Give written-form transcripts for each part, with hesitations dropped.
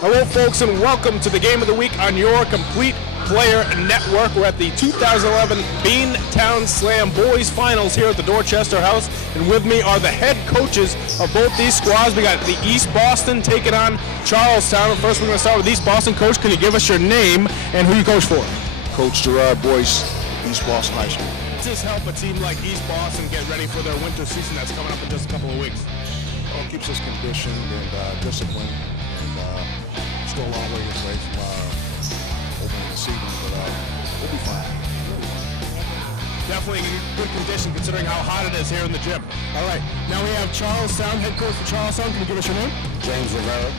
Hello, folks, and welcome to the Game of the Week on your complete player network. We're at the 2011 Beantown Slam Boys Finals here at the Dorchester House, and with me are the head coaches of both these squads. We got the East Boston taking on Charlestown. First, we're going to start with East Boston. Coach, can you give us your name and who you coach for? Coach Gerard Boyce, East Boston High School. Does this help a team like East Boston get ready for their winter season that's coming up in just a couple of weeks? Well, it keeps us conditioned and disciplined, and still a long way away from opening the season, but we'll be fine. Definitely in good condition considering how hot it is here in the gym. All right, now we have Charlestown, head coach for Charlestown. Can you give us your name? James Rivera.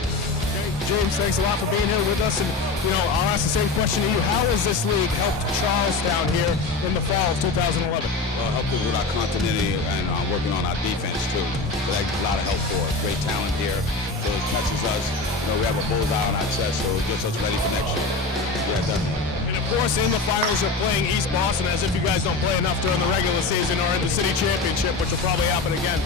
Okay, James, thanks a lot for being here with us. And, I'll ask the same question to you. How has this league helped Charlestown here in the fall of 2011? Well, helped us with our continuity and working on our defense, too. So that's a lot of help for us. Great talent here. So it touches us. We have a bullseye on our chest, so it gets us ready for next year. Yeah, definitely. And of course, in the finals, you're playing East Boston, as if you guys don't play enough during the regular season or in the city championship, which will probably happen again.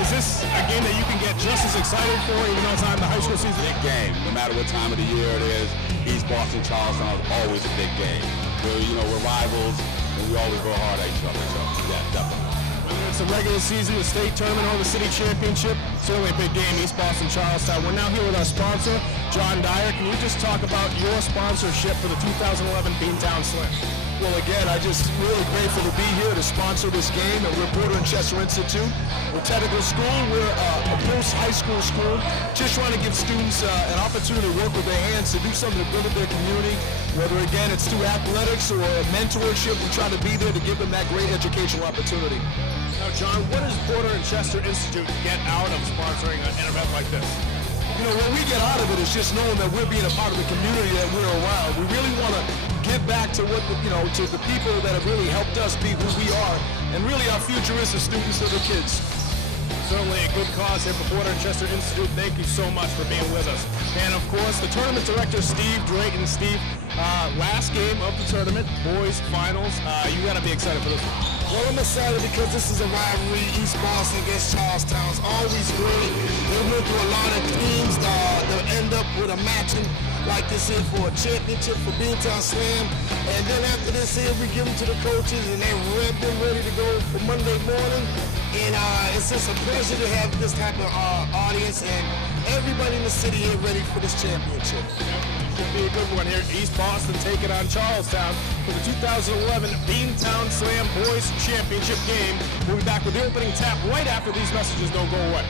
Is this a game that you can get just as excited for, even though it's not in the high school season? Big game. No matter what time of the year it is, East Boston, Charlestown is always a big game. We're rivals, and we always go hard at each other. So, yeah, definitely. Whether it's the regular season, the state tournament, or the city championship, certainly a big game, East Boston, Charlestown. We're now here with our sponsor, John Dyer. Can you just talk about your sponsorship for the 2011 Beantown Slam? Well, again, I'm just really grateful to be here to sponsor this game at Porter and Chester Institute. We're a technical school. We're a post-high school school, just trying to give students an opportunity to work with their hands to do something to build up their community. Whether, again, it's through athletics or mentorship, we try to be there to give them that great educational opportunity. Now, John, what does Porter and Chester Institute get out of sponsoring an event like this? What we get out of it is just knowing that we're being a part of the community that we're around. We really want to give back to to the people that have really helped us be who we are. And really our future is the students and the kids. Certainly a good cause here for Porter and Chester Institute. Thank you so much for being with us. And of course, the tournament director, Steve Drayton. Steve, last game of the tournament, boys finals. You got to be excited for this one. Well, I'm excited because this is a rivalry, East Boston against Charlestown. It's always great. They went through a lot of teams. They'll end up with a matching like this here for a championship for Beantown Slam. And then after this here, we give them to the coaches and they're ready to go for Monday morning. And it's just a pleasure to have this type of audience and everybody in the city here ready for this championship. Should be a good one here. East Boston taking on Charlestown for the 2011 Beantown Slam Boys Championship game. We'll be back with the opening tap right after these messages don't go away.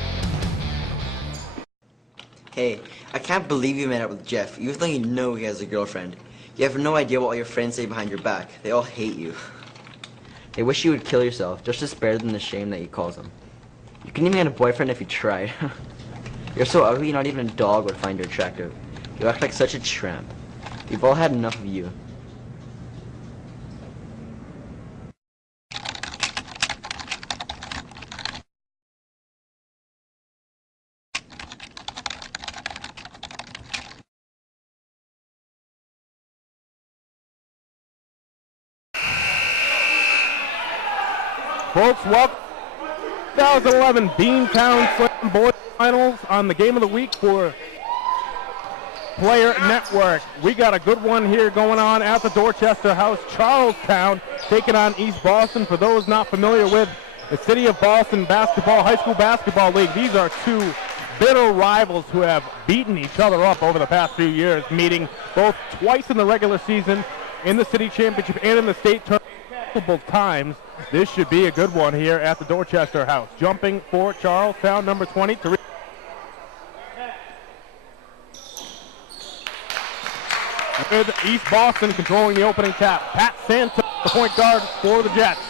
Hey, I can't believe you met up with Jeff, even though you know he has a girlfriend. You have no idea what all your friends say behind your back. They all hate you. They wish you would kill yourself, just to spare them the shame that you cause them. You couldn't even get a boyfriend if you tried. You're so ugly, not even a dog would find you attractive. You act like such a tramp. We've all had enough of you. Folks, welcome to 2011 Beantown Slam Boys Finals on the Game of the Week for Player Network. We got a good one here going on at the Dorchester House. Charlestown taking on East Boston. For those not familiar with the City of Boston High School Basketball League, these are two bitter rivals who have beaten each other up over the past few years, meeting both twice in the regular season, in the city championship, and in the state tournament multiple times. This should be a good one here at the Dorchester House. Jumping for Charlestown, number 20. With East Boston controlling the opening tap. Pat Santos, the point guard for the Jets.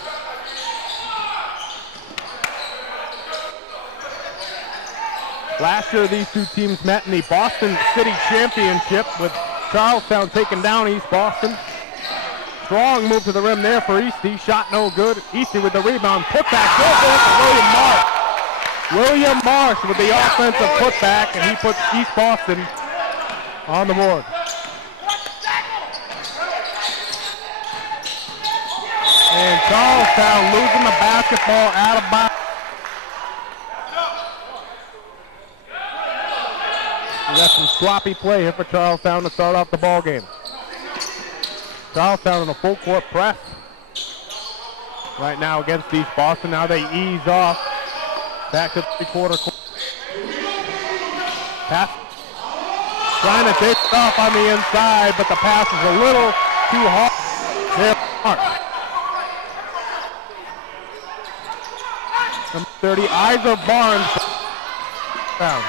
Last year, these two teams met in the Boston City Championship, with Charlestown taking down East Boston. Strong move to the rim there for Eastie. Shot no good. Eastie with the rebound. Putback. Good there for William Marsh. William Marsh with the offensive putback, and he puts East Boston on the board. And Charlestown losing the basketball out of bounds. We got some sloppy play here for Charlestown to start off the ball game. Charlestown in a full court press right now against East Boston. Now they ease off back to three-quarter court. Pass. Trying to take it off on the inside, but the pass is a little too hard. There, number 30, Isa Barnes. Down.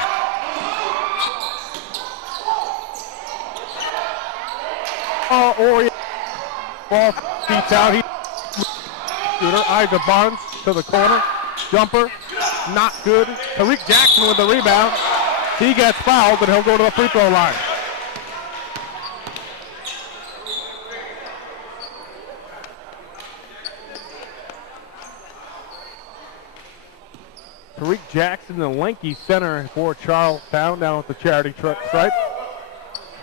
Oriole. Ball CTown. Shooter, Isa Barnes to the corner. Jumper, not good. Tariq Jackson with the rebound. He gets fouled, but he'll go to the free throw line. Tariq Jackson, the lanky center for Charlestown, down with the charity stripe.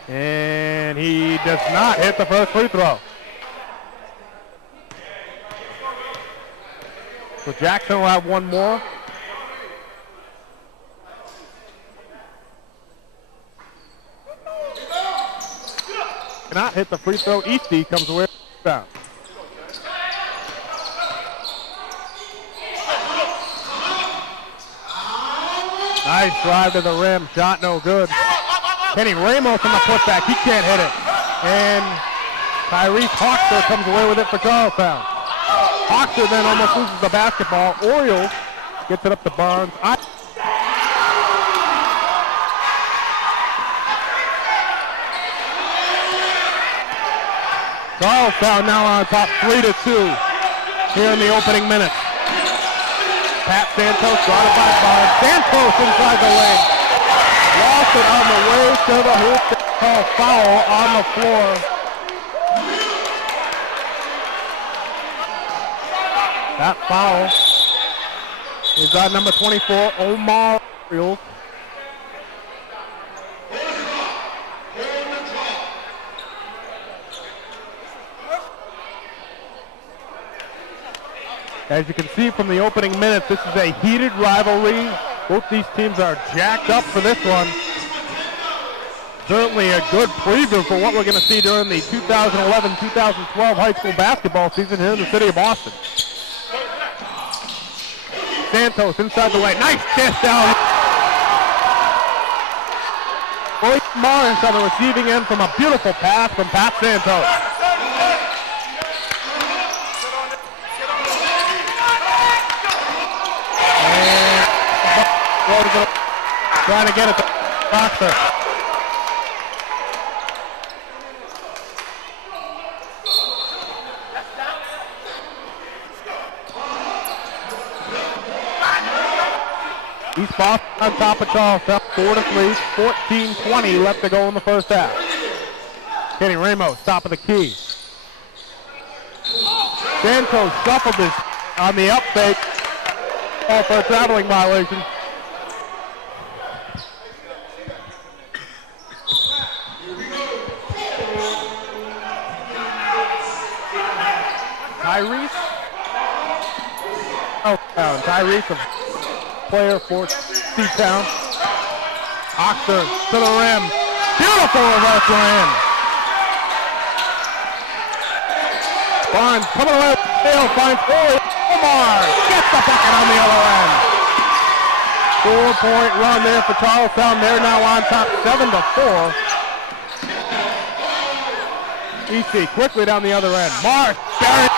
And he does not hit the first free throw. So Jackson will have one more. Cannot hit the free throw. Eastie comes away down. Nice drive to the rim. Shot no good. Kenny Ramos on the putback. He can't hit it. And Tyrese Hawkster comes away with it for Charlestown. Hawkster then almost loses the basketball. Orioles gets it up to Barnes. Charlestown now on top 3-2 here in the opening minutes. Pat Santos brought it by Barnes. Santos inside the lane. Lost it on the way to the hoop. Called foul on the floor. That foul is on number 24, Omar Orioles. As you can see from the opening minutes, this is a heated rivalry. Both these teams are jacked up for this one. Certainly a good preview for what we're going to see during the 2011-2012 high school basketball season here in the city of Boston. Santos inside the lane. Nice kiss down. Blake Morris on the receiving end from a beautiful pass from Pat Santos. Trying to get it to Boxer. East Boston on top of Charlestown, 4-3, 14-20 left to go in the first half. Kenny Ramos, top of the key. Santos shuffled this on the up fake. Call for a traveling violation. Tyrese, a player for CTown. Oxter to the rim. Beautiful reverse layup. Barnes coming away with the field, finds Omar. Gets the bucket on the other end. 4-point run there for Charlestown. They're now on top 7-4. Eastie quickly down the other end. Marsh buried.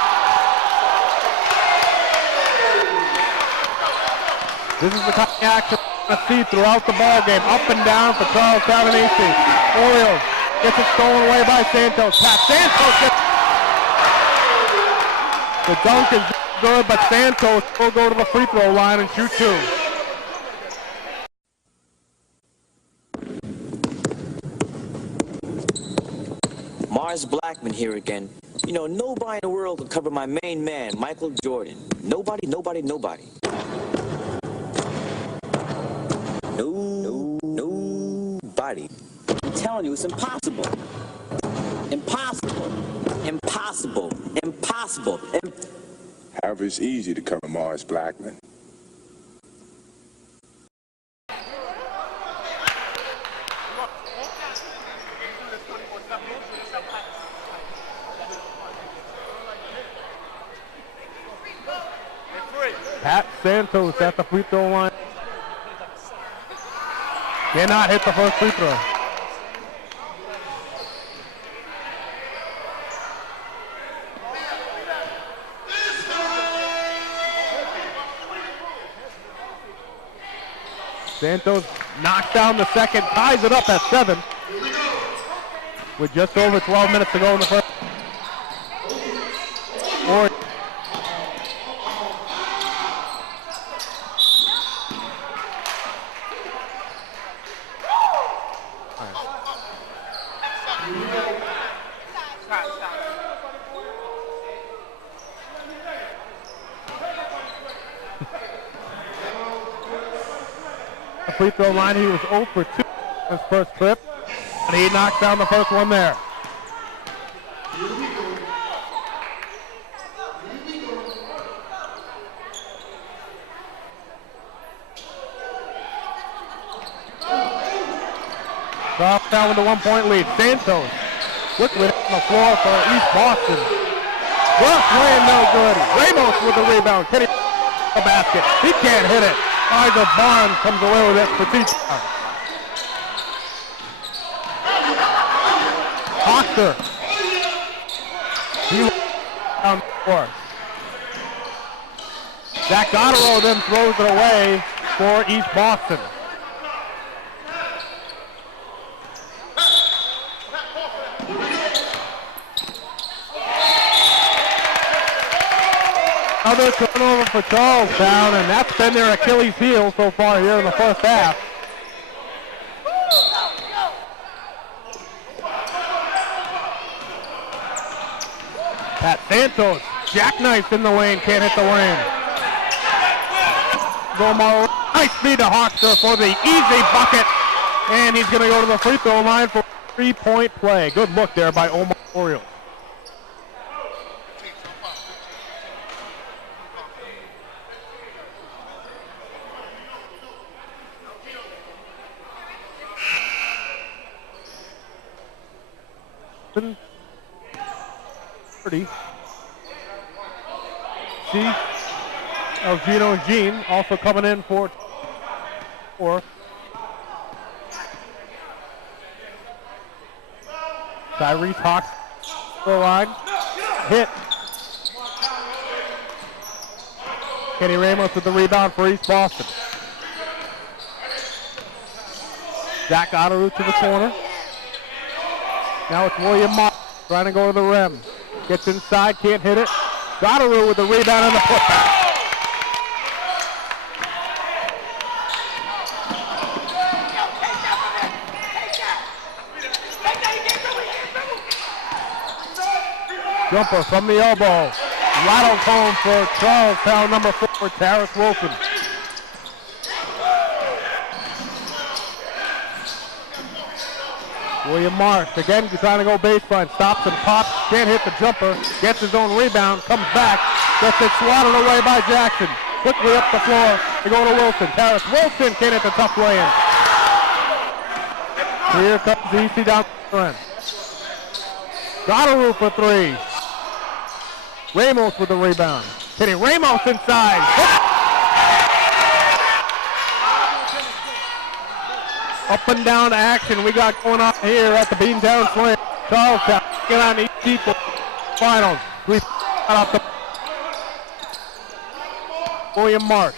This is the kind of action we're going to see throughout the ball game. Up and down for Charlestown and Eastie. Orioles gets it stolen away by Santos. Pat Santos gets the dunk is good, but Santos will go to the free throw line and shoot two. Mars Blackman here again. You know, nobody in the world could cover my main man, Michael Jordan. Nobody. Nobody. I'm telling you, it's impossible. Impossible. However, it's easy to cover Mars Blackman. Santos at the free throw line. Cannot hit the first free throw. Santos knocks down the second, ties it up at 7 with just over 12 minutes to go in the first. Free throw line, he was 0 for 2 his first trip, and he knocked down the first one there. Charlestown with a 1-point lead. Santos quickly on the floor for East Boston. Just laying no good. Ramos with the rebound. Can he the basket? He can't hit it. Either Barnes comes away with it for CTown. Hoxter. He down the floor. Zach Goddard then throws it away for East Boston. Another turnover for Charlestown, and that's been their Achilles heel so far here in the first half. Pat Santos, jackknifed in the lane, can't hit the lane. Gomar, nice feed to Hoxter for the easy bucket, and he's going to go to the free throw line for a 3-point play. Good look there by Omar Orioles. C. Elgino Jean also coming in for Tyrese Hawks for line. Hit. Kenny Ramos with the rebound for East Boston. Zach Otteru to the corner. Now it's William Moss trying to go to the rim. Gets inside, can't hit it. Goddard with the rebound and the putback. Jumper from the elbow. Rattles home for Charlestown, number 4, Taris Wilson. William Marsh, again trying to go baseline, stops and pops, can't hit the jumper, gets his own rebound, comes back, gets it swatted away by Jackson. Quickly up the floor, they go to Wilson. Taris Wilson can't hit the tough lay-in. Here comes Eastie down the end. Goddard for 3. Ramos with the rebound. Kenny Ramos inside. Up and down action we got going on here at the Beantown Slam. Charlestown get on each people finals. We got out the William Marsh.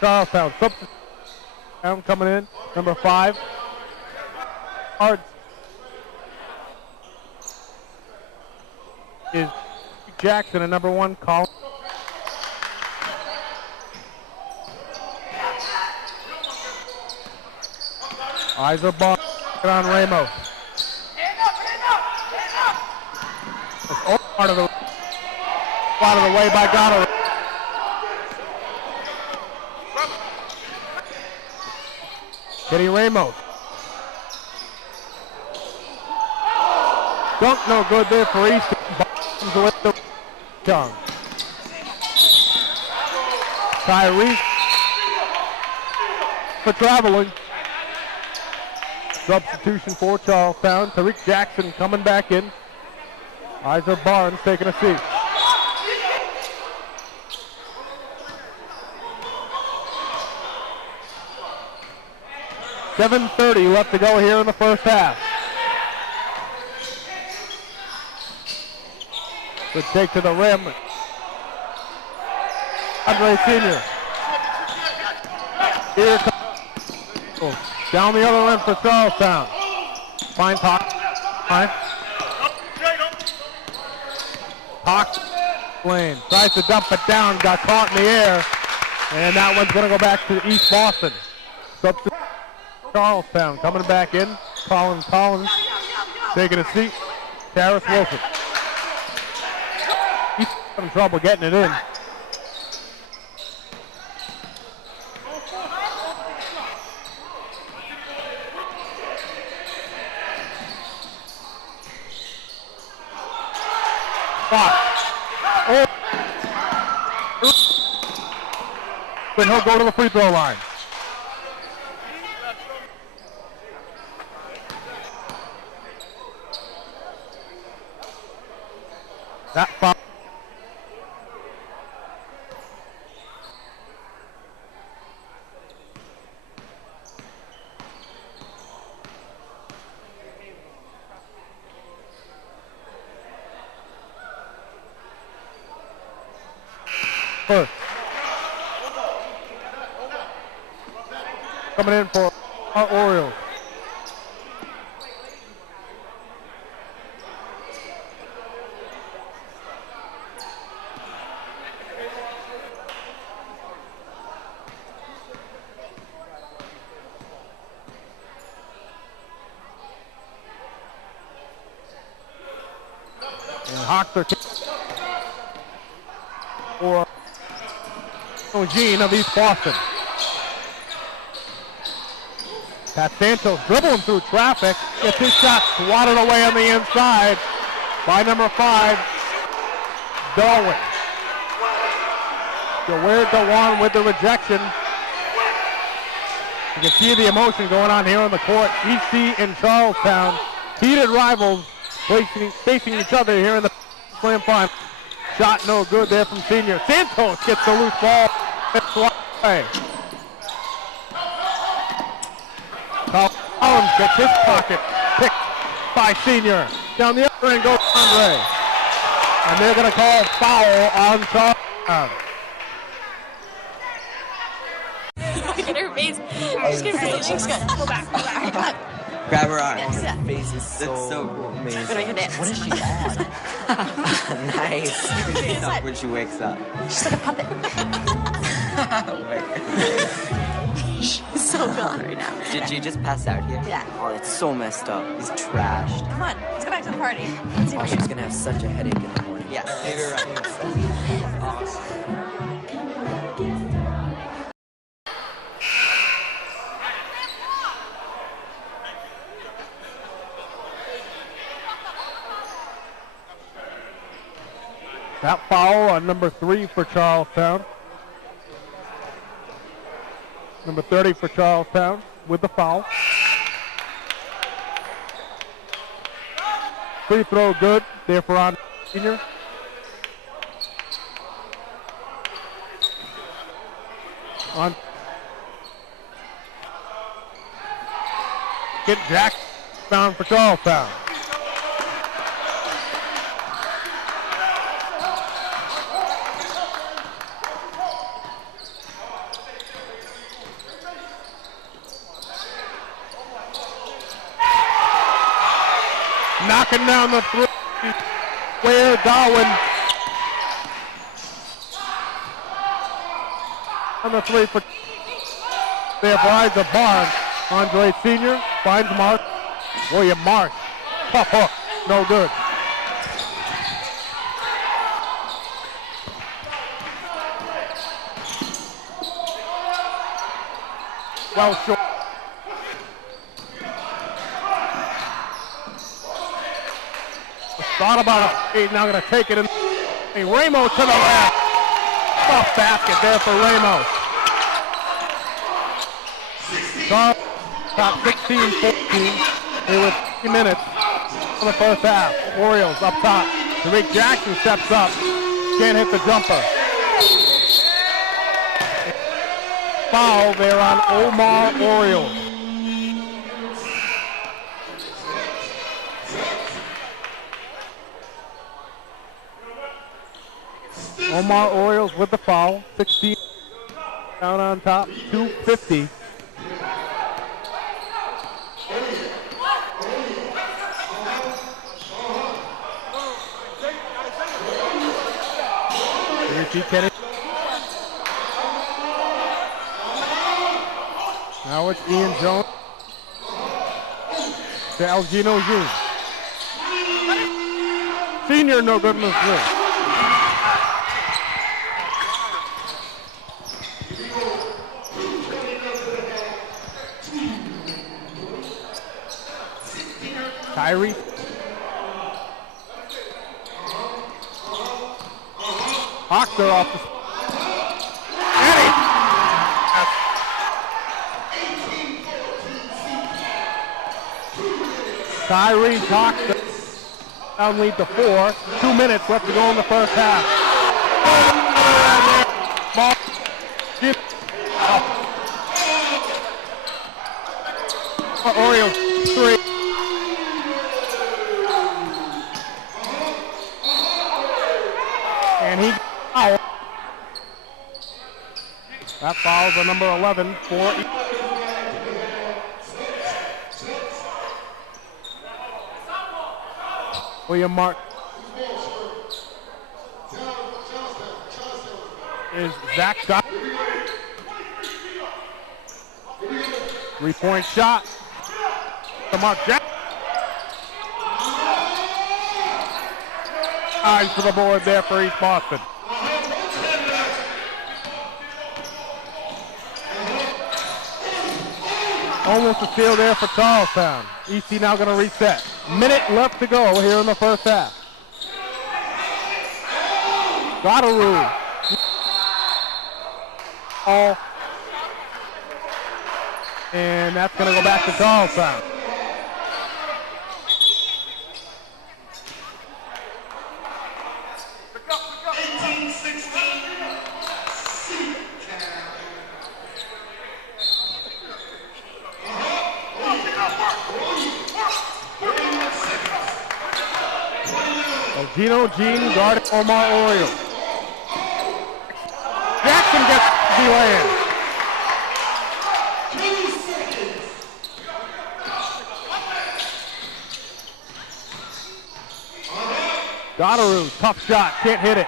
Charlestown substitute coming in, number 5. Hard is Jackson and number 1 Colin. Eyes are ball on Ramos. That's part of the way by Goddard. Kenny Ramos. Dunk no good there for East. With the tongue. Tyrese for traveling. Substitution for Charlestown. Tariq Jackson coming back in. Isaac Barnes taking a seat. .7:30 left to go here in the first half. Good take to the rim. Andre Senior. Here comes. Down the other end for Charlestown. Fine talk. Fine. Hawks lane. Tries to dump it down. Got caught in the air. And that one's going to go back to East Boston. Substitute Charlestown coming back in. Collins taking a seat. Terrace Wilson. He's having trouble getting it in. Oh. Then he'll go to the free throw line. That foul. First. Coming in for our Orioles. And Hawks are for Eugene of East Boston. Pat Santos dribbling through traffic. Gets his shot swatted away on the inside by number 5, Darwin. Jaweir Dewan with the rejection. You can see the emotion going on here on the court. EC and Charlestown, heated rivals, facing each other here in the slam final. Shot no good there from Senior. Santos gets the loose ball. Away. Collins gets his pocket picked by Senior. Down the other end goes Andre. And they're going to call foul on Charlestown. Look at her face. She's good. Go back. Grab her arm. Yes, yeah. Her face is so amazing. Gonna make her dance. What is she on? Nice. When she wakes up. She's like a puppet. She's so gone right now. Did you just pass out here? Yeah. Oh, it's so messed up. He's trashed. Come on, let's go back to the party. Let's see Oh, what she's gonna have such a headache in the morning. Yeah, maybe you're right. Awesome. That foul on number 3 for Charlestown. Number 30 for Charlestown with the foul. Free throw good there for Andre Senior. On get Jackson down for Charlestown. Knocking down the three, where Darwin on the 3 for there finds a Barnes. Andre Senior finds Mark. William Marsh. Tough hook. No good. Well short. Thought about it. He's now going to take it in. Ramo to the left. Off basket there for Ramos. Charles top 16-14. It was 3 minutes for the first half. Orioles up top. Tariq Jackson steps up. Can't hit the jumper. Foul there on Omar Orioles. Omar Orioles with the foul. 16 down on top. 2:50. Richie Kennedy. Now it's Ian Jones to Elgino Jr. Senior, no good in the three. Kyrie. Hoxter off the Kyrie Hoxter down lead to 4. 2 minutes left to go in the first half. Orioles 3. And he fouled. That fouls on number 11 for William Mark. Is Zach Scott. 3-point shot. To Mark Jackson. Eyes for the board there for East Boston. Almost a steal there for Charlestown. EC now going to reset. Minute left to go here in the first half. GOTW. All. And that's going to go back to Charlestown. Gino Jean guarding Omar Orioles. Jackson gets the land. GOTW, tough shot, can't hit it.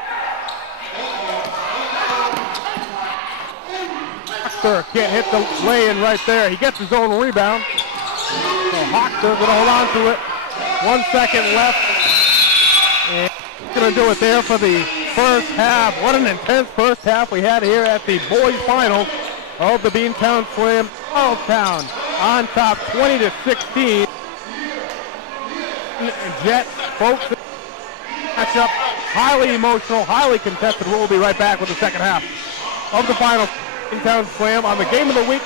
Hoxter can't hit the lay-in right there. He gets his own rebound. So Hoxter gonna hold on to it. 1 second left. And going to do it there for the first half. What an intense first half we had here at the boys finals of the Beantown Slam. Charlestown on top 20-16. Jets, folks, matchup, highly emotional, highly contested. We'll be right back with the second half of the final Beantown Slam on the game of the week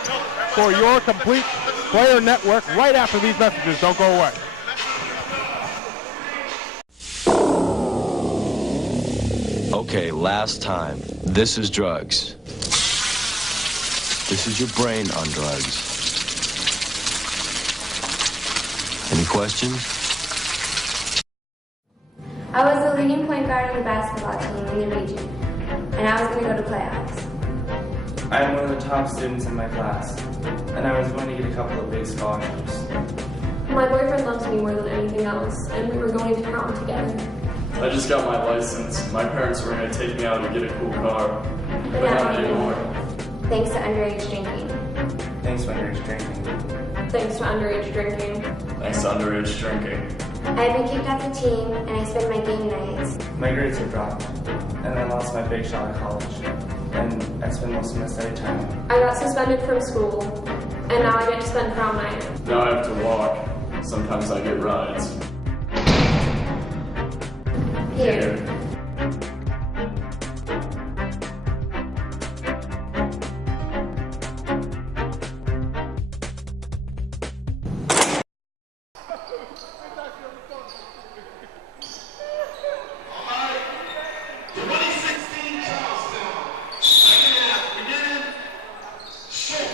for your complete player network right after these messages. Don't go away. Okay, last time. This is drugs. This is your brain on drugs. Any questions? I was the leading point guard of the basketball team in the region, and I was going to go to playoffs. I am one of the top students in my class, and I was going to get a couple of big scholarships. My boyfriend loves me more than anything else, and we were going to prom together. I just got my license. My parents were going to take me out and get a cool car. But not anymore. Thanks to underage drinking. Thanks to underage drinking. Thanks to underage drinking. Thanks to underage drinking. I've been kicked off the team, and I spend my game nights. My grades have dropped, and I lost my big shot at college. And I spend most of my study time. I got suspended from school, and now I get to spend prom night. Now I have to walk. Sometimes I get rides. Here.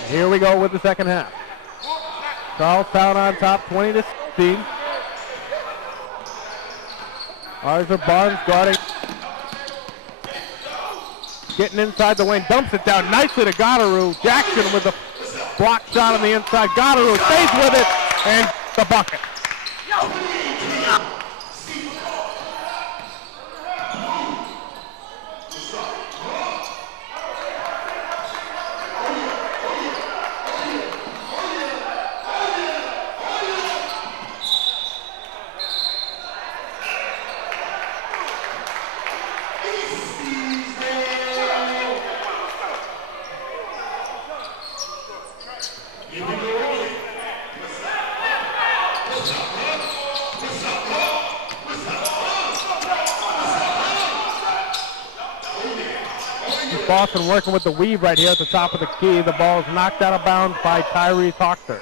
Here we go with the second half. Charlestown on top, 20-16. Arthur Barnes guarding. Getting inside the lane, dumps it down nicely to Goddard. Jackson with the block shot on the inside. Goddard stays with it and the bucket. Boston working with the weave right here at the top of the key. The ball is knocked out of bounds by Tyrese Hoxter.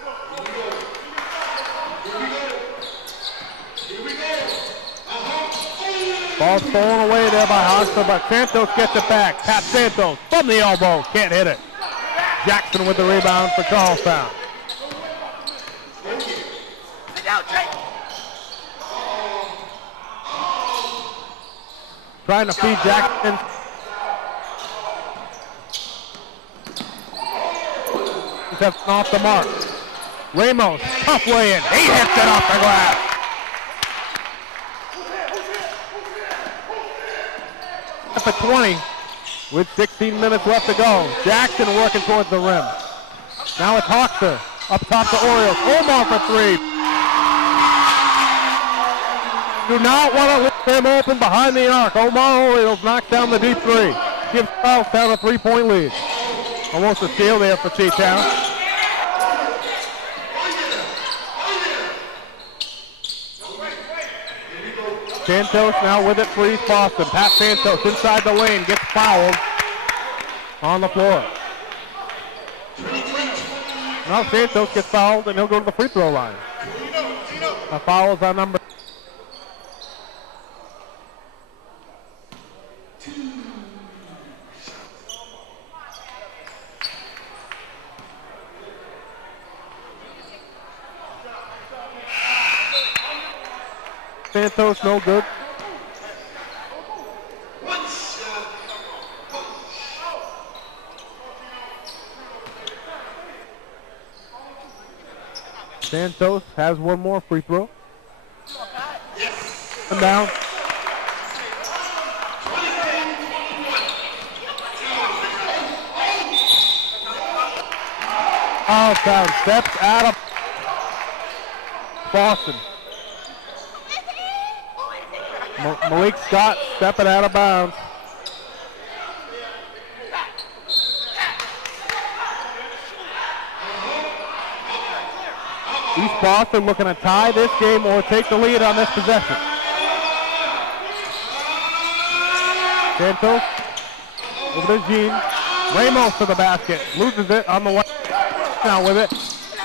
Ball stolen away there by Hoxter, but Santos gets it back. Pat Santos from the elbow, can't hit it. Jackson with the rebound for Charlestown. Trying to feed Jackson. That's off the mark. Ramos, tough way in. He hits it off the glass. Up at 20 with 16 minutes left to go. Jackson working towards the rim. Now it's Hoxter up top to Orioles. Omar for three. Do not want to leave him open behind the arc. Omar Orioles knocks down the deep three. Gives Charlestown a 3-point lead. Almost a steal there for CTown. Santos now with it for East Boston. Pat Santos inside the lane, gets fouled on the floor. Now Santos gets fouled and he'll go to the free throw line. A foul is on number. Santos no good. Santos has one more free throw. And down. Charlestown steps out of Boston. Malik Scott stepping out of bounds. East Boston looking to tie this game or take the lead on this possession. Santos over to Jean. Ramos to the basket. Loses it on the way. Now with it.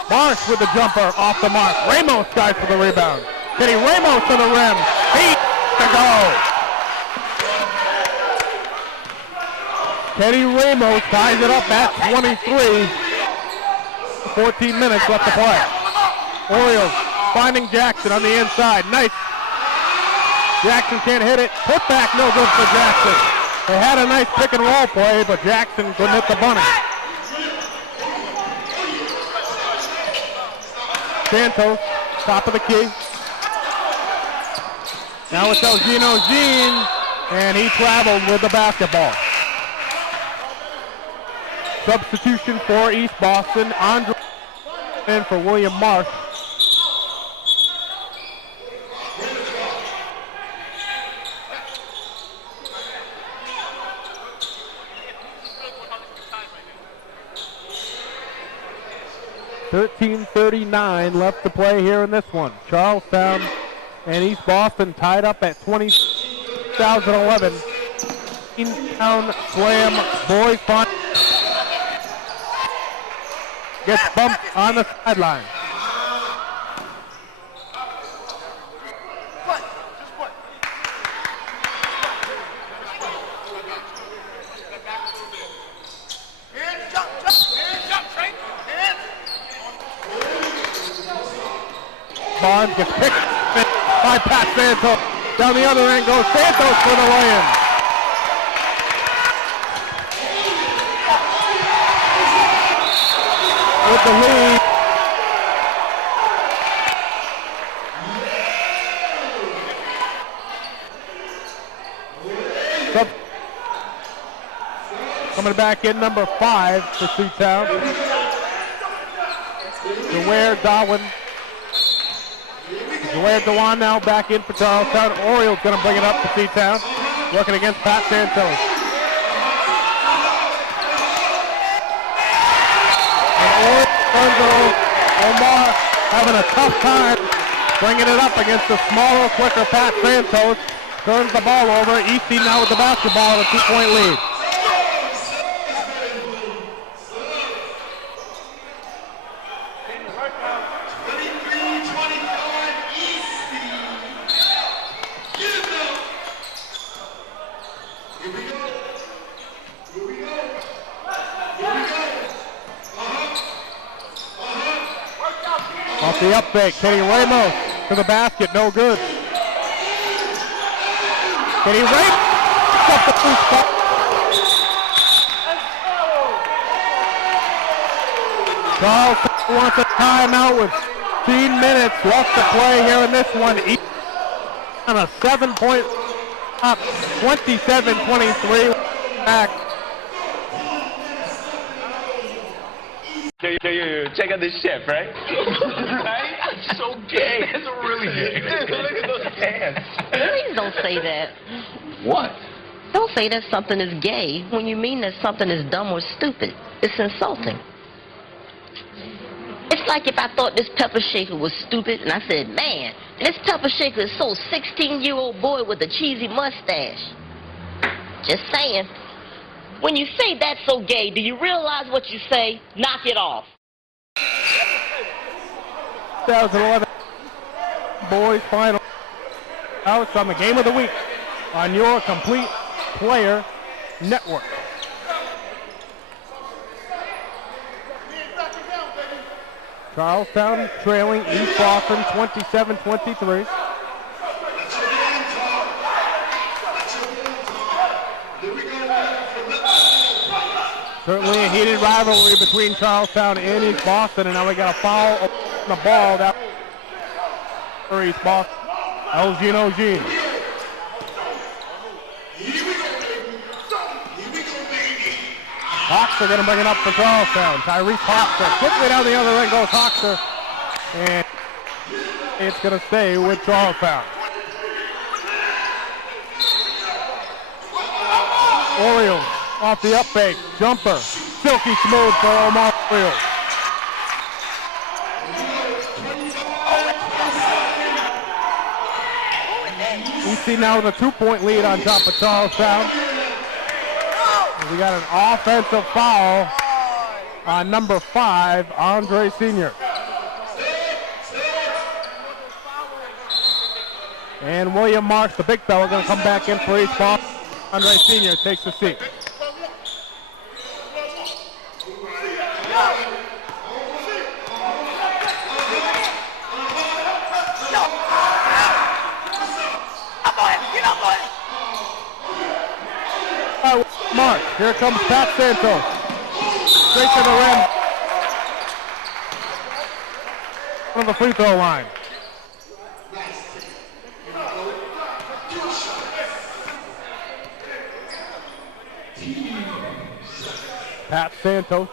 Marsh with the jumper off the mark. Ramos guys for the rebound. Getting Ramos to the rim. To go. Teddy Ramos ties it up at 23. 14 minutes left to play. Orioles finding Jackson on the inside. Nice. Jackson can't hit it. Put back, no good for Jackson. They had a nice pick and roll play, but Jackson couldn't hit the bunny. Santos, top of the key. Now it's Elgino Jean, and he traveled with the basketball. Substitution for East Boston. Andre in for William Marsh. .13:39 left to play here in this one. Charlestown and East Boston tied up at 2011. CTown Slam boys fun. Gets bumped on the sideline. Barnes gets picked by Pat Santos. Down the other end goes Santos for the lay-in. With the lead. Coming back in, number 5 for CTown. Zaware Darwin. Zaware Dewan now back in for Charlestown. Orioles going to bring it up to CTown. Working against Pat Santos. And Omar having a tough time bringing it up against the smaller, quicker Pat Santos. Turns the ball over. Eastie now with the basketball and a 2-point lead. Off the up fake, Kenny Ramos to the basket, no good. Kenny Ramos up the first spot. Charles wants a timeout with 15 minutes left to play here in this one. On a 7-point up, 27-23 back. Yo, check out this chef, right? Right? That's so gay. That's really gay. Look at those pants. Please don't say that. What? Don't say that something is gay when you mean that something is dumb or stupid. It's insulting. It's like if I thought this pepper shaker was stupid and I said, man, this pepper shaker is so 16-year-old boy with a cheesy mustache. Just saying. When you say that's so gay, do you realize what you say? Knock it off. 2011 boys final outs on the game of the week on your complete player network. Charlestown trailing East Boston 27-23. Certainly a heated rivalry between Charlestown and East Boston, and now we got a foul on the ball down for East Boston. Elgin. Hawks are going to bring it up for Charlestown. Tyrese Hawks quickly down the other end goes Hawks, and it's going to stay with Charlestown. Orioles off the up fake, jumper, silky smooth for Omar Orioles. We see now with a 2-point lead on top of Charlestown. We got an offensive foul on number 5, Andre Sr. And William Marks, the big fella, going to come back in for East Boston. Andre Sr. takes the seat. Mark, here comes Pat Santos. Straight to the rim. On the free throw line. Pat Santos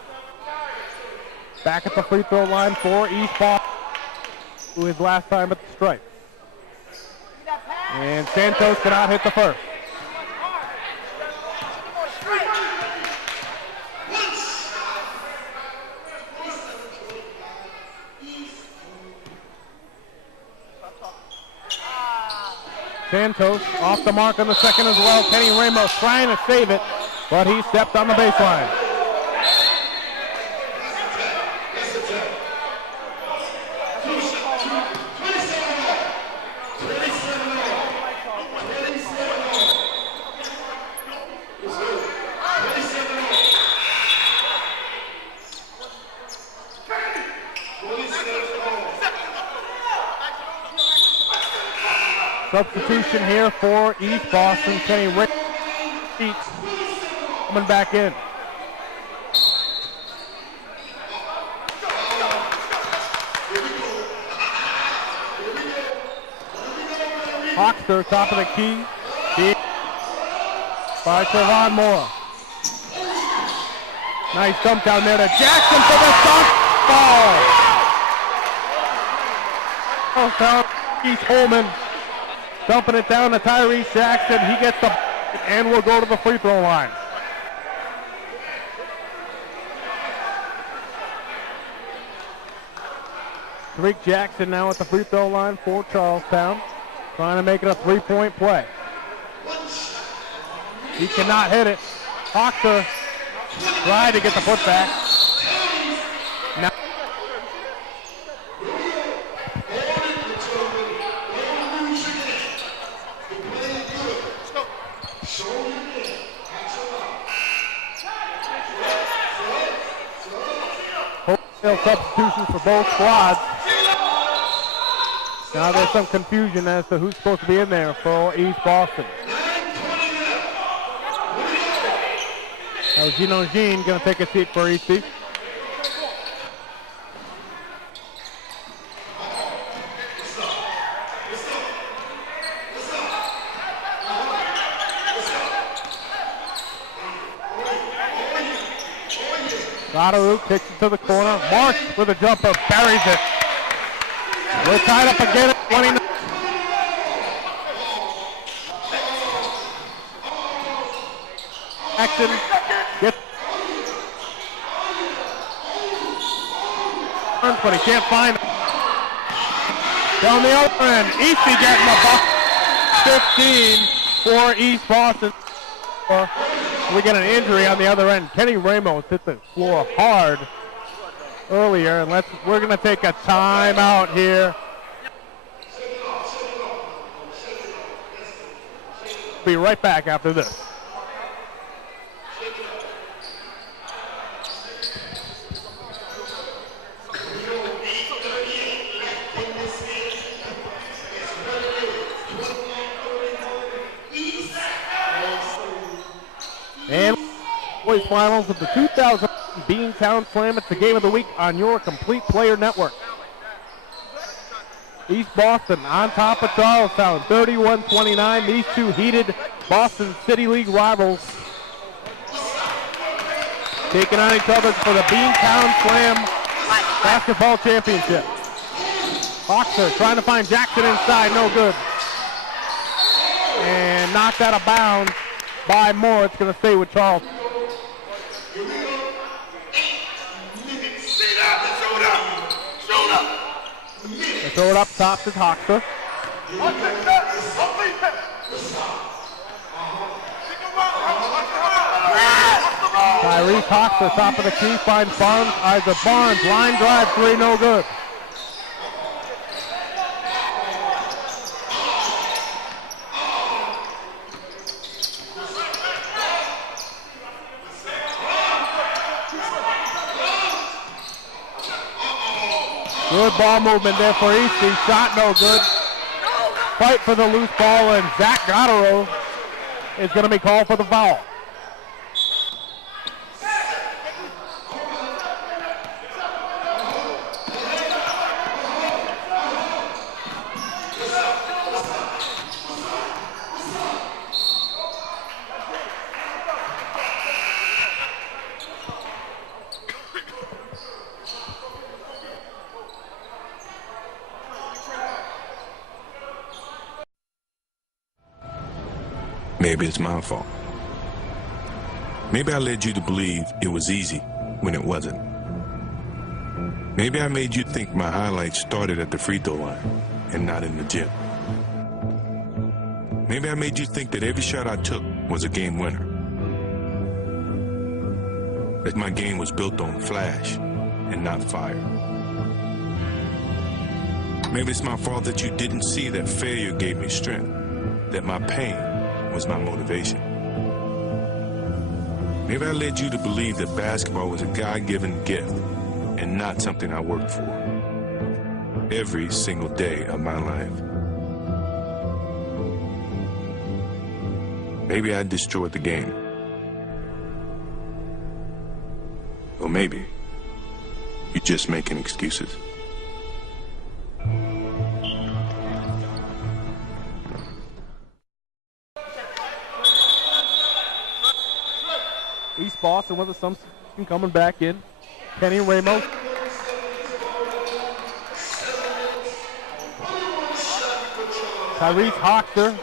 back at the free throw line for East Boston, who is last time at the stripe. And Santos cannot hit the first. Santos off the mark on the second as well. Kenny Ramos trying to save it, but he stepped on the baseline. Substitution here for East Boston. Kenny Rick coming back in. Hoxter, top of the key. By Trevon Moore. Nice dump down there to Jackson for the dunk ball. Keith Holman dumping it down to Tyrese Jackson. He gets the and will go to the free throw line. Tariq Jackson now at the free throw line for Charlestown, trying to make it a three-point play. He cannot hit it. Hoxter tried to get the putback. Now substitutions for both squads. Now there's some confusion as to who's supposed to be in there for East Boston. Now Gino Jean going to take a seat for Eastie. GOTW kicks it to the corner. Mark with a jumper, buries it. We're tied up again at 29. Action. Gets. But he can't find it. Down the other end. Eastie getting the buck. 15 for East Boston. We get an injury on the other end. Kenny Ramos hit the floor hard earlier, and we're going to take a timeout here. Be right back after this. And boys finals of the 2000 Beantown Slam. It's the game of the week on your Complete Player Network. East Boston on top of Charlestown, 31-29. These two heated Boston City League rivals taking on each other for the Beantown Slam Basketball Championship. Hoxter trying to find Jackson inside, no good. And knocked out of bounds by Moore. It's going to stay with Charles. They throw it up top to Hoxter. Tyrese Hoxter, top of the key, finds Barnes. Isaac Barnes, line drive, three, no good. Good ball movement there for Eastie. Shot no good. Fight for the loose ball, and Zach GOTW is going to be called for the foul. Maybe it's my fault. Maybe I led you to believe it was easy when it wasn't. Maybe I made you think my highlights started at the free throw line and not in the gym. Maybe I made you think that every shot I took was a game winner. That my game was built on flash and not fire. Maybe it's my fault that you didn't see that failure gave me strength, that my pain was my motivation. Maybe I led you to believe that basketball was a God-given gift and not something I worked for every single day of my life. maybe I destroyed the game. Or maybe you're just making excuses. East Boston with a assumption coming back in. Kenny Ramos. Tyrese Hoxter.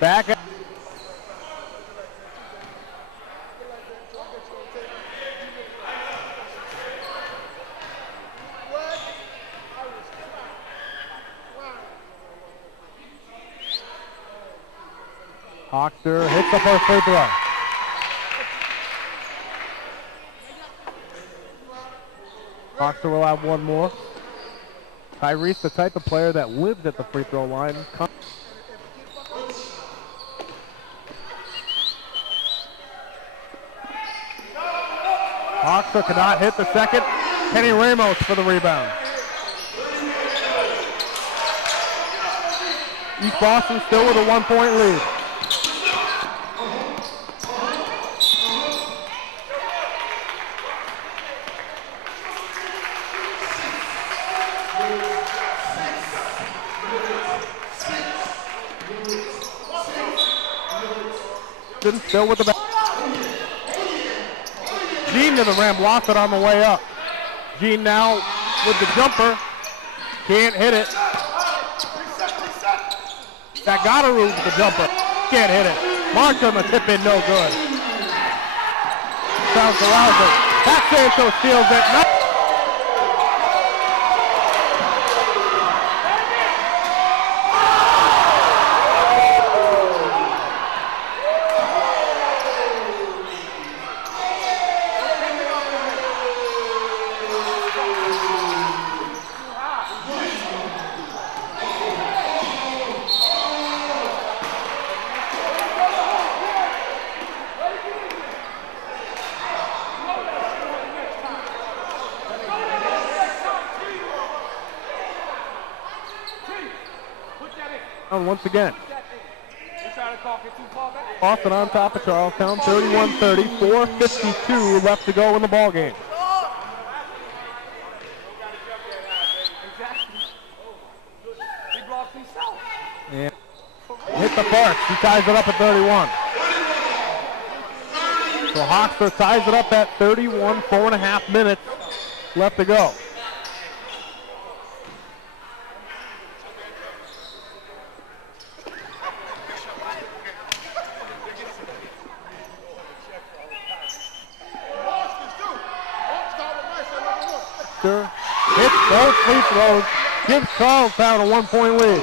Back. Hoxter hits the first free throw. Hoxter will have one more. Tyrese, the type of player that lives at the free throw line. Hoxter cannot hit the second. Kenny Ramos for the rebound. East Boston still with a 1-point lead. Still with the back. Gene to the rim, lost it on the way up. Gene now with the jumper. Can't hit it. Zagataru with the jumper. Can't hit it. March on the tip in, no good. Sounds around it. Pat Sancho steals it. Once again. Boston on top of Charlestown, 31-30, 4:52 left to go in the ball game. And hit the park. He ties it up at 31. So Hoxter ties it up at 31, 4.5 minutes left to go. Hits both free throws, gives Charlestown a 1-point lead.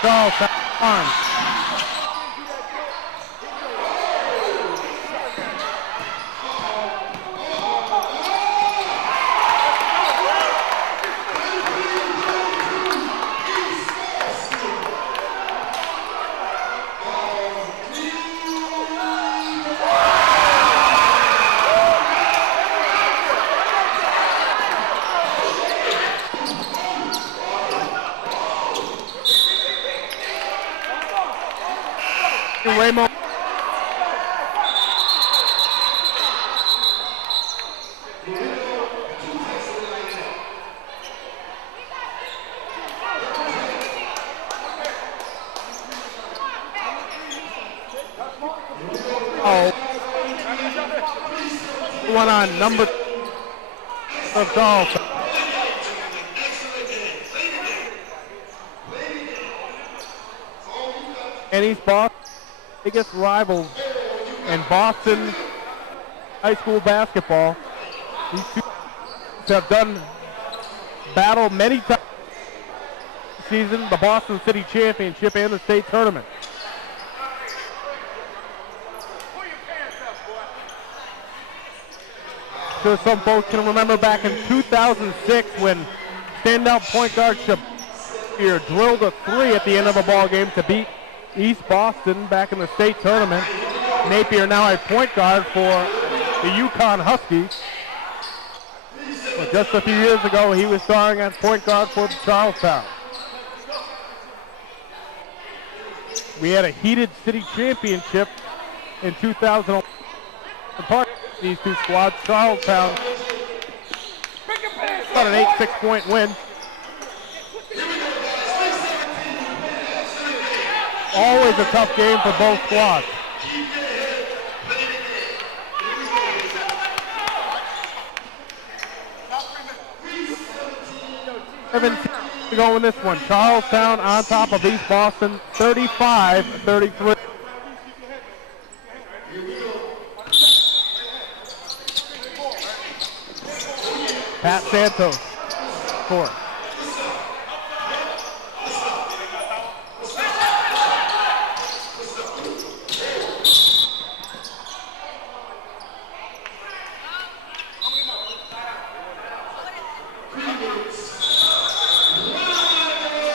Charlestown. Ramos. One on number of Charlestown. And East Boston, biggest rivals in Boston high school basketball. These two have done battle many times this season, the Boston City Championship and the state tournament. Sure, some folks can remember back in 2006 when standout point guard Napier drilled a 3 at the end of the ball game to beat East Boston back in the state tournament. Napier now a point guard for the UConn Huskies. But just a few years ago, he was starring as point guard for Charlestown. We had a heated city championship in 2011. Apart from these two squads, Charlestown got an 8-6 point win. Always a tough game for both squads. To go in this one. Charlestown on top of East Boston, 35-33. Pat Santos, 4.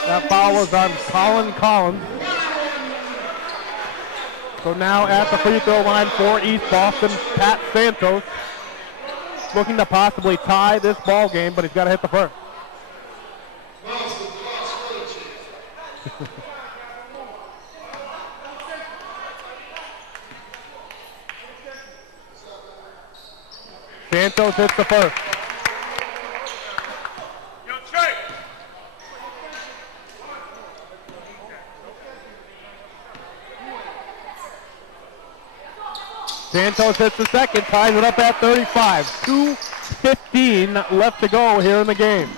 That foul was on Colin Collins. So now at the free throw line for East Boston, Pat Santos, looking to possibly tie this ball game, but he's got to hit the first. Santos hits the first. Santos hits the second, ties it up at 35. 2:15 left to go here in the game.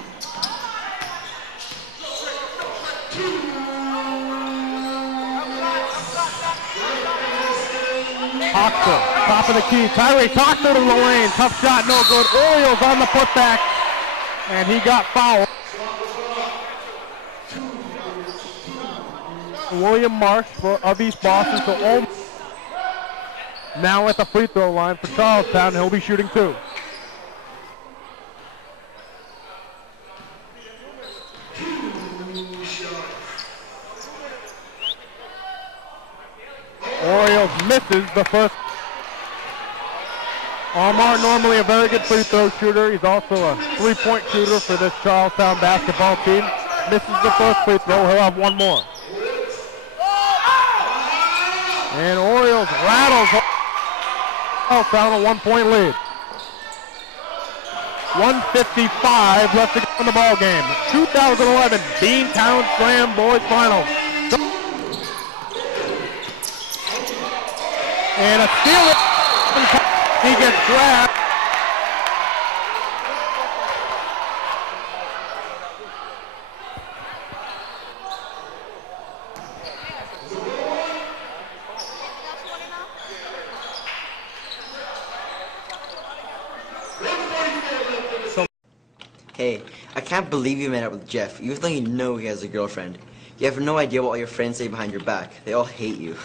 Hoxter, top of the key. Tyrese Hoxter to the lane. Tough shot, no good. Orioles on the putback, and he got fouled. William Marsh of East Boston, so now at the free throw line for Charlestown, he'll be shooting 2. Orioles misses the first. Omar, normally a very good free throw shooter. He's also a 3-point shooter for this Charlestown basketball team. Misses the first free throw. He'll have one more. And Orioles rattles Charlestown a 1-point lead. 1:55 left to go in the ball game. 2011 Beantown Slam Boys Finals. And a steal. He gets grabbed. Hey, I can't believe you met up with Jeff. Even though you know he has a girlfriend. You have no idea what all your friends say behind your back. They all hate you.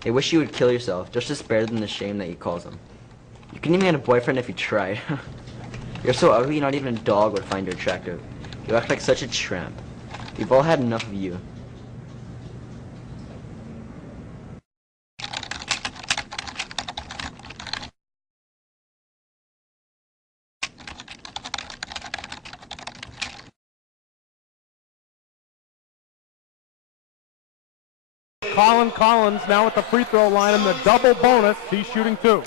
They wish you would kill yourself, just to spare them the shame that you cause them. You couldn't even get a boyfriend if you tried. You're so ugly, not even a dog would find you attractive. You act like such a tramp. We've all had enough of you. Colin Collins now at the free throw line in the double bonus. He's shooting 2.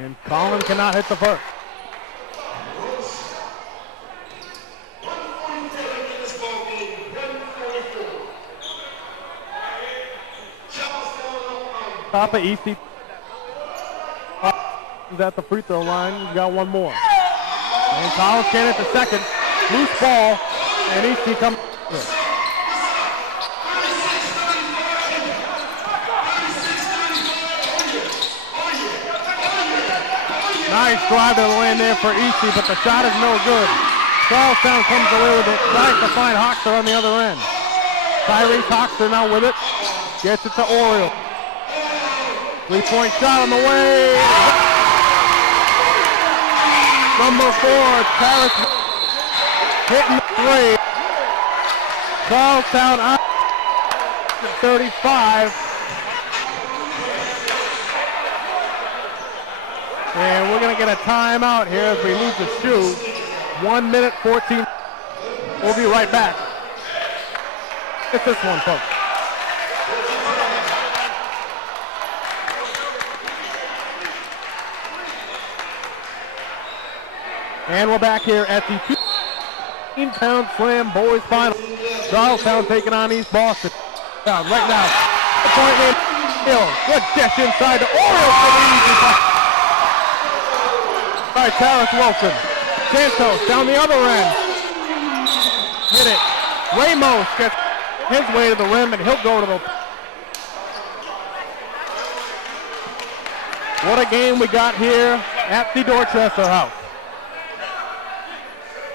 And Colin cannot hit the first. Top of Eastie. He's at the free throw line. He's got one more. And Collins can hit the second. Loose ball. And Eastie comes. Nice drive to the lane there for Eastie, but the shot is no good. Charlestown comes away with it. Tries to find Hoxter on the other end. Tyrese Hoxter now with it. Gets it to Oriole. 3-point shot on the way. Number 4, Paris hitting the 3. Charlestown out at 35. And we're going to get a timeout here as we lose the shoe. 1 minute, 14. We'll be right back. Get this one, folks. And we're back here at the CTown Slam Boys Final. Charlestown taking on East Boston. Down right now. The point in. Hill. Good dish inside the Orioles for the easy pass. By Taris Wilson. Santos down the other end. Hit it. Ramos gets his way to the rim, and he'll go to the... What a game we got here at the Dorchester House.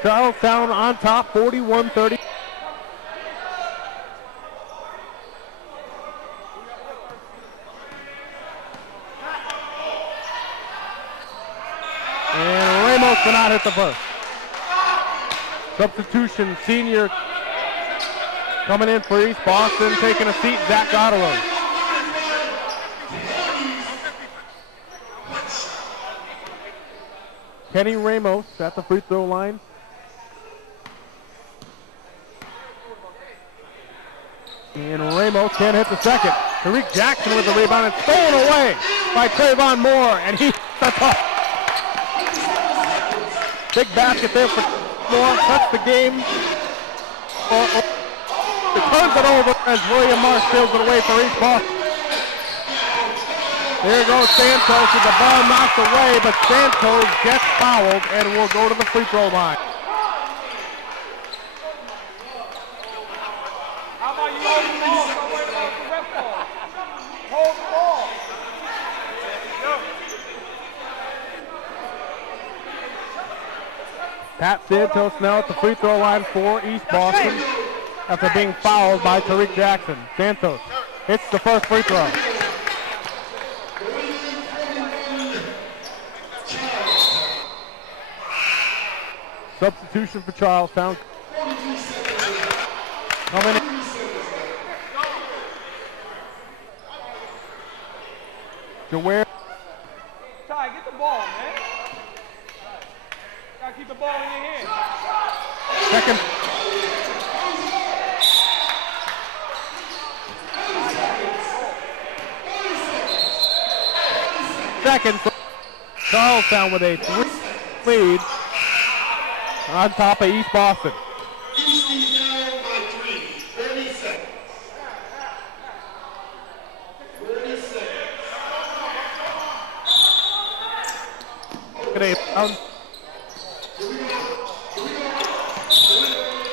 Charlestown on top, 41-30. And Ramos cannot hit the first. Substitution, senior coming in for East Boston, taking a seat, Zach Gottlieb. Kenny Ramos at the free throw line. And Ramos can't hit the second. Tariq Jackson with the rebound and stolen away by Trayvon Moore, and he that's up. Big basket there for Moore. That's the game. It turns it over as William Marsh steals it away for East Boston. There goes Santos with the ball knocked away, but Santos gets fouled and will go to the free throw line. How about you hold the ball? Don't worry about the ref ball. Hold the ball. Pat Santos now at the free throw line for East Boston after being fouled by Tariq Jackson. Santos hits the first free throw. Substitution for Charlestown. Coming in. Jaware. Ty, get the ball, man. Gotta keep the ball in your hand. Second. Second. Charlestown with a 3 lead on top of East Boston.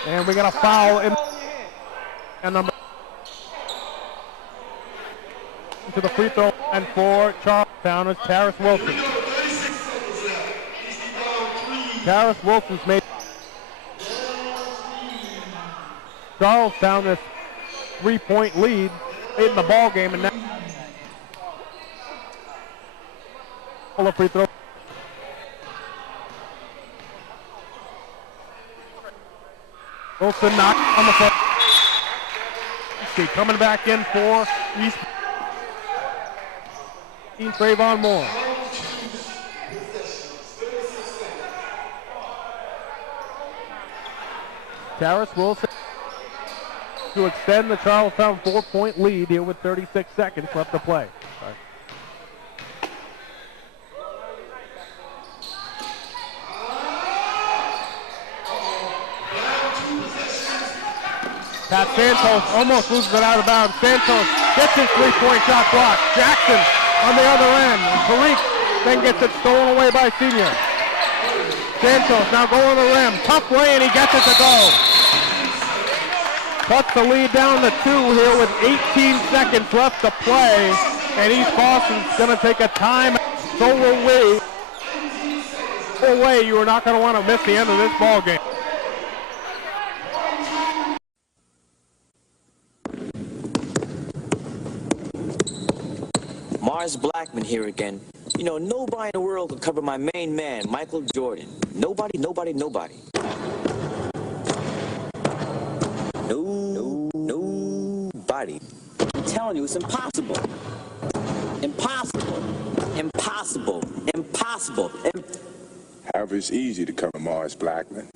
And we got a foul in and number to the free throw and for Charlestown is Taris Wilson. Taris Wilson's made Charlestown this 3-point lead in the ball game, and now a free throw. Wilson knocked on the foot. Coming back in for East. Trayvon Moore. Taris Wilson to extend the Charlestown 4-point lead here with 36 seconds left to play. Pat Santos almost loses it out of bounds. Santos gets his 3-point shot blocked. Jackson on the other end. And Tariq then gets it stolen away by senior. Santos now going to the rim. Tough way, and he gets it to go. Cuts the lead down to 2 here with 18 seconds left to play. And East Boston's going to take a time. So will we. No way, you are not going to want to miss the end of this ball game. Mars Mars Blackman here again. You know, nobody in the world can cover my main man, Michael Jordan. Nobody, nobody, nobody. Nobody. I'm telling you, it's impossible. Impossible. Impossible. Impossible. However, it's easy to cover Mars Blackman.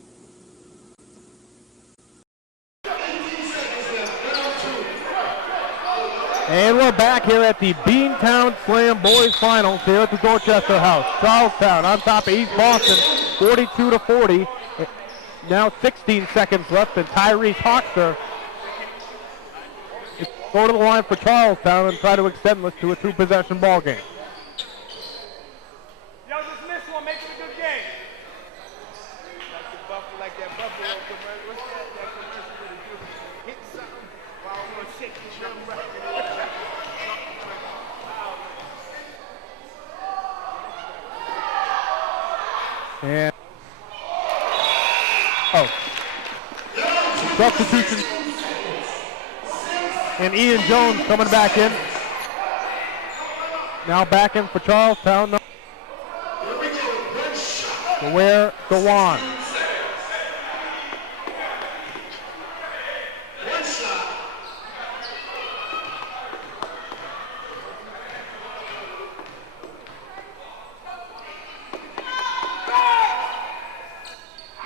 And we're back here at the Beantown Slam Boys Finals here at the Dorchester House. Charlestown on top of East Boston, 42-40. Now 16 seconds left, and Tyrese Hoxter is go to the line for Charlestown and try to extend this to a two-possession ball game. Yo, just miss one, make it a good game. Like that Buffalo commercial. What's that? That commercial where the dude hit something while I'm gonna shake the drum right. And substitution. And Ian Jones coming back in. Now back in for Charlestown. Where Dewan.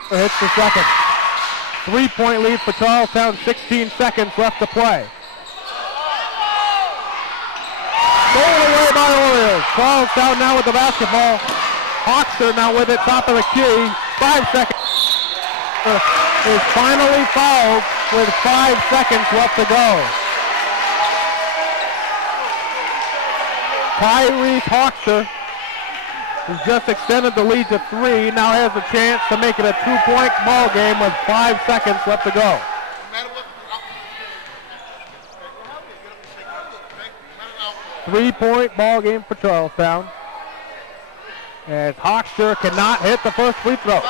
Hits the second. 3-point lead for Charlestown, 16 seconds left to play. Stolen away by Orioles. Charlestown now with the basketball. Hoxter now with it, top of the key. 5 seconds. Is finally fouled with 5 seconds left to go. Tyrese Hoxter, who's just extended the lead to 3, now has a chance to make it a 2-point ball game with 5 seconds left to go. 3-point ball game for Charlestown, as Hoxter cannot hit the first free throw.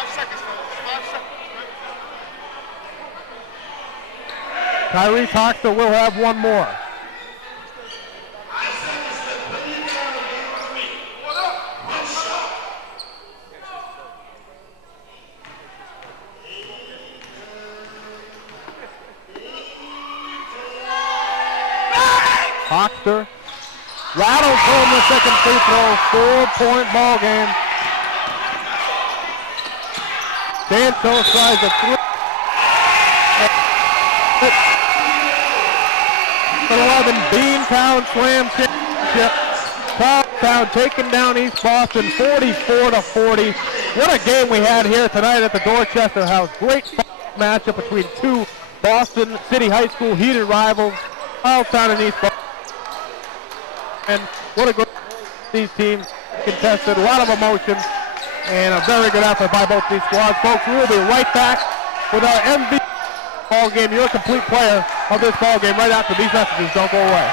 Tyrese Hoxter will have one more. Hoxter rattles home the second free throw, 4-point ball game. Santos tries a 3. 11 Beantown Slam Championship. Charlestown taking down East Boston 44-40. What a game we had here tonight at the Dorchester House. Great matchup between two Boston City High School heated rivals, Charlestown and East Boston. And what a good these teams contested, a lot of emotion, and a very good effort by both these squads. Folks, we will be right back with our MVP ball game, your complete player of this ball game, right after these messages. Don't go away.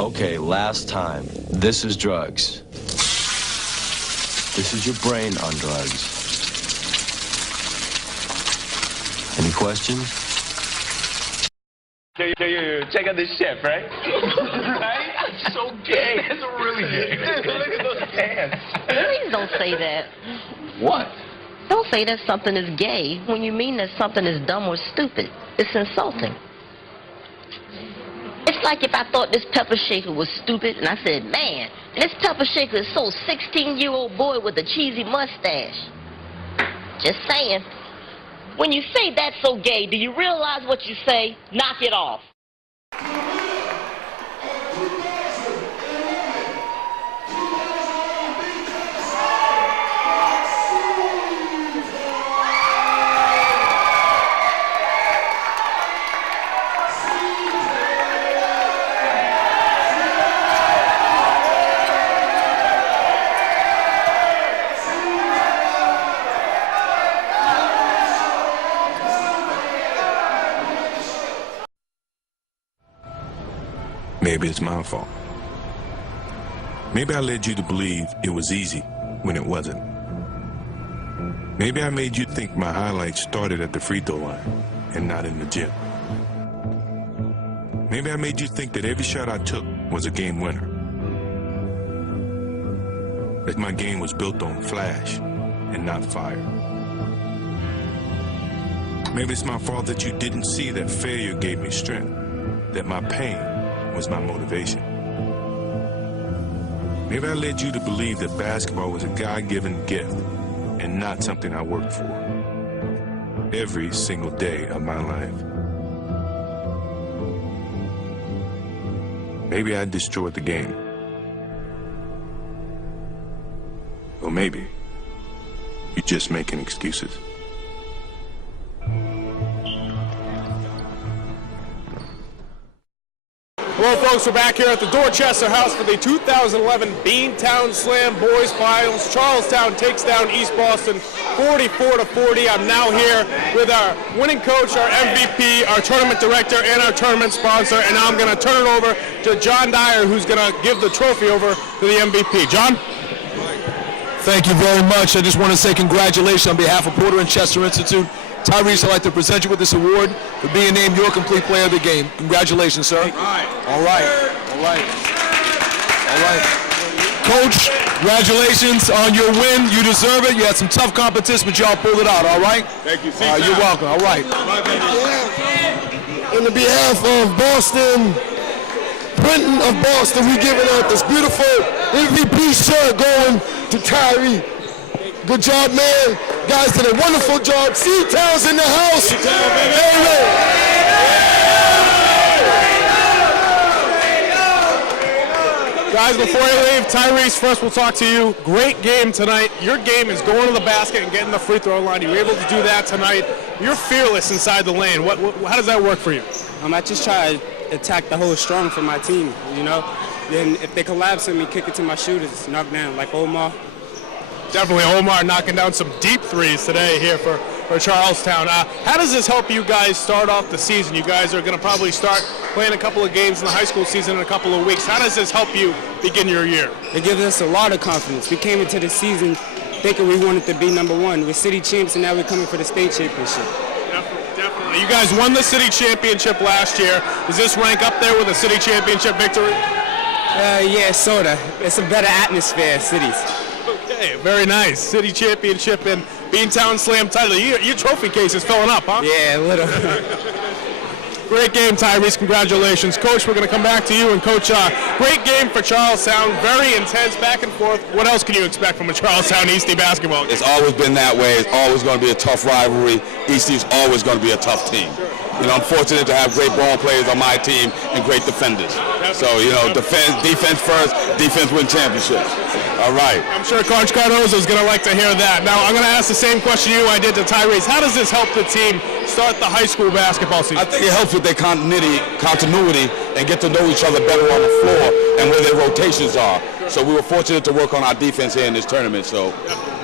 Okay, last time. This is drugs. This is your brain on drugs. Any questions? Yo, check out this chef, right? Right? That's so gay. That's really gay. Look at those pants. Please don't say that. What? Don't say that something is gay when you mean that something is dumb or stupid. It's insulting. It's like if I thought this pepper shaker was stupid and I said, man, this pepper shaker is so 16-year-old boy with a cheesy mustache. Just saying. When you say that's so gay, do you realize what you say? Knock it off. Maybe it's my fault. Maybe I led you to believe it was easy when it wasn't. Maybe I made you think my highlights started at the free throw line and not in the gym. Maybe I made you think that every shot I took was a game winner. That my game was built on flash and not fire. Maybe it's my fault that you didn't see that failure gave me strength, that my pain was my motivation. Maybe I led you to believe that basketball was a God-given gift and not something I worked for every single day of my life. Maybe I destroyed the game. Or maybe you're just making excuses. Hello, folks. We're back here at the Dorchester House for the 2011 Beantown Slam Boys Finals. Charlestown takes down East Boston 44-40. I'm now here with our winning coach, our MVP, our tournament director, and our tournament sponsor. And now I'm going to turn it over to John Dyer, who's going to give the trophy over to the MVP. John? Thank you very much. I just want to say congratulations on behalf of Porter and Chester Institute. Tyrese, I'd like to present you with this award for being named your complete player of the game. Congratulations, sir. All right. Coach, congratulations on your win. You deserve it. You had some tough competition, but y'all pulled it out, all right? Thank you. You're welcome. All right. On the behalf of Boston, Brenton of Boston, we're giving out this beautiful MVP shirt going to Tyree. Good job, man. Guys did a wonderful job. CTown's in the house. Guys, before you leave, Tyrese, first we'll talk to you. Great game tonight. Your game is going to the basket and getting the free throw line. You were able to do that tonight. You're fearless inside the lane. How does that work for you? I just try to attack the whole strong for my team, you know. Then if they collapse on me, kick it to my shooters, knock down, like Omar. Definitely Omar knocking down some deep threes today here for Charlestown. How does this help you guys start off the season? You guys are going to probably start playing a couple of games in the high school season in a couple of weeks. How does this help you begin your year? It gives us a lot of confidence. We came into the season thinking we wanted to be number one. We're city champs, and now we're coming for the state championship. Definitely. You guys won the city championship last year. Does this rank up there with a city championship victory? Yeah, sort of. It's a better atmosphere in cities. Okay, very nice. City championship and Beantown Slam title. Your trophy case is filling up, huh? Yeah, a little. Great game, Tyrese. Congratulations. Coach, we're going to come back to you. And, Coach, great game for Charlestown. Very intense, back and forth. What else can you expect from a Charlestown-Eastie basketball game? It's always been that way. It's always going to be a tough rivalry. Eastie's always going to be a tough team. You know, I'm fortunate to have great ball players on my team and great defenders. So, you know, defense first, defense win championships. All right. I'm sure Coach Cardozo is going to like to hear that. Now, I'm going to ask the same question I did to Tyrese. How does this help the team start the high school basketball season? I think it helps with their continuity and get to know each other better on the floor and where their rotations are. So we were fortunate to work on our defense here in this tournament, so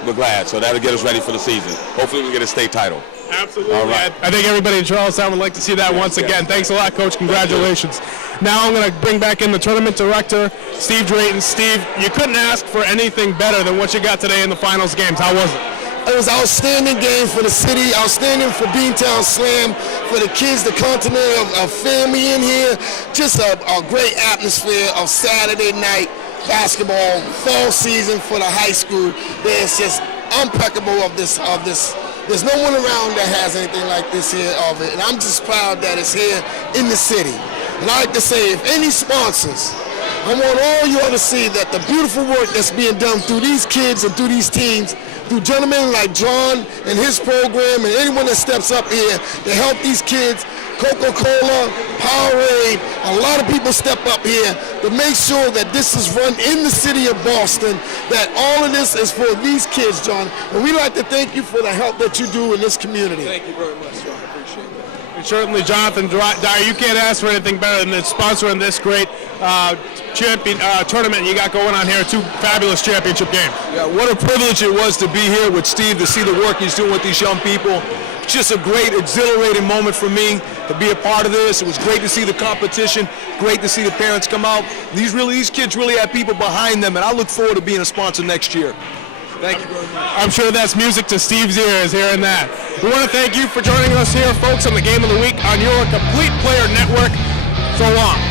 we're glad. So that'll get us ready for the season. Hopefully we get a state title. Absolutely. All right. I think everybody in Charlestown would like to see that once again. Thanks a lot, Coach. Congratulations. Now I'm going to bring back in the tournament director, Steve Drayton. Steve, you couldn't ask for anything better than what you got today in the finals games. How was it? It was an outstanding game for the city, outstanding for Beantown Slam, for the kids, the continent of family in here. Just a great atmosphere of Saturday night basketball, fall season for the high school. There's just impeccable of this. There's no one around that has anything like this here of it, and I'm just proud that it's here in the city. And I like to say, if any sponsors, I want all you all to see that the beautiful work that's being done through these kids and through these teams, through gentlemen like John and his program and anyone that steps up here to help these kids, Coca-Cola, Powerade, a lot of people step up here to make sure that this is run in the city of Boston, that all of this is for these kids, John. And we'd like to thank you for the help that you do in this community. Thank you very much, John. I appreciate it. And certainly, Jonathan Dyer, you can't ask for anything better than sponsoring this great tournament you got going on here. 2 fabulous championship games. Yeah, what a privilege it was to be here with Steve, to see the work he's doing with these young people. Just a great, exhilarating moment for me to be a part of this. It was great to see the competition, great to see the parents come out. These kids really have people behind them, and I look forward to being a sponsor next year. Thank you very much. I'm sure that's music to Steve's ears hearing that. We want to thank you for joining us here, folks, on the Game of the Week on your Complete Player Network. So long.